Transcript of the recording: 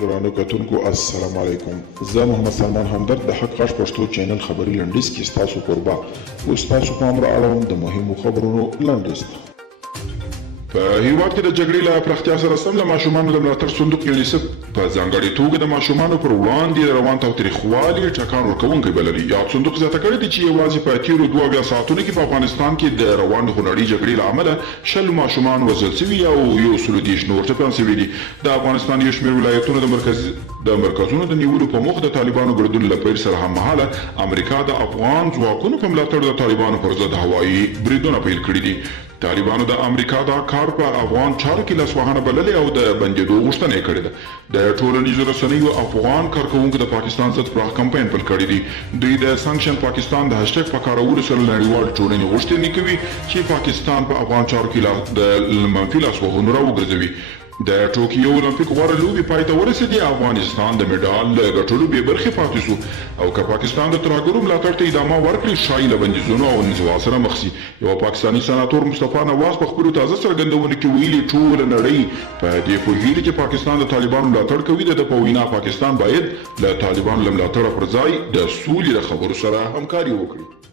درانه کتونکو السلام علیکم. زه محمد سلمان همدرد د حق غږ پښتو چینل خبري لنډیز کې ستاسو کوربه اوس تاسو پام را اړوم د مهمو خبرونو لنډیز ته. په هیواد کې د جګړې له پراختیا سره سم د ماشومانو د ملاتړ صندوق یونیسف په ځانګړې توګه د ماشومانو پر وړاندې روان تاوتریخوالي ټکان ورکوونکی بللی. یاد صندوق زیاته کړې ده چې یوازې په تېرو 72 ساعتونو کې په افغانستان کې د روانې خونړۍ جګړې له امله 60 ماشومان وژل شوي او 130 نور ټپیان شوي دي. د افغانستان یو شمېر ولایتونو د مرکزونو د نیولو په موخه د طالبانو ګړدون له پیل سره هممهاله امریکا د افغان ځواکونو په ملاتړ د طالبانو پر ضد هوایي بریدونه پیل کړي دي. طالبانو د امریکا دا کار په افغان چارو کې لاسوهنه بللې او د بندېدو غوښتنه یې کړې ده. د ټولنیزو رسنیو افغان کارکوونکو د پاکستان ضد پراخ کمپاین پیل کړی دی. دوی د سانکشن پاکستان د هشټیګ په کارولو سره نړیوال ټولنې غوښتنې کوي چې پاکستان په افغان چارو کې د منفي لاسوهنو راوګرځوي. د ټوکیو اولمپیک غوره لوبې پای ته ورسېدې. افغانستان د مډال له ګټلو بې برخې پاتې شو او که پاکستان د ترهګرو ملاتړ ته ادامه ورکړي ښایي له بندیزونو او انزوا سره مخ شي. یوه پاکستاني سناتور مصطفی نواز په خپلو تازه څرګندونو کې ویلي ټوله نړۍ په دې پوهېږي چې پاکستان د طالبانو ملاتړ کوي. د ده په وینا پاکستان باید له طالبانو له ملاتړه پر ځای د سولې د خبرو سره همکاري وکړي.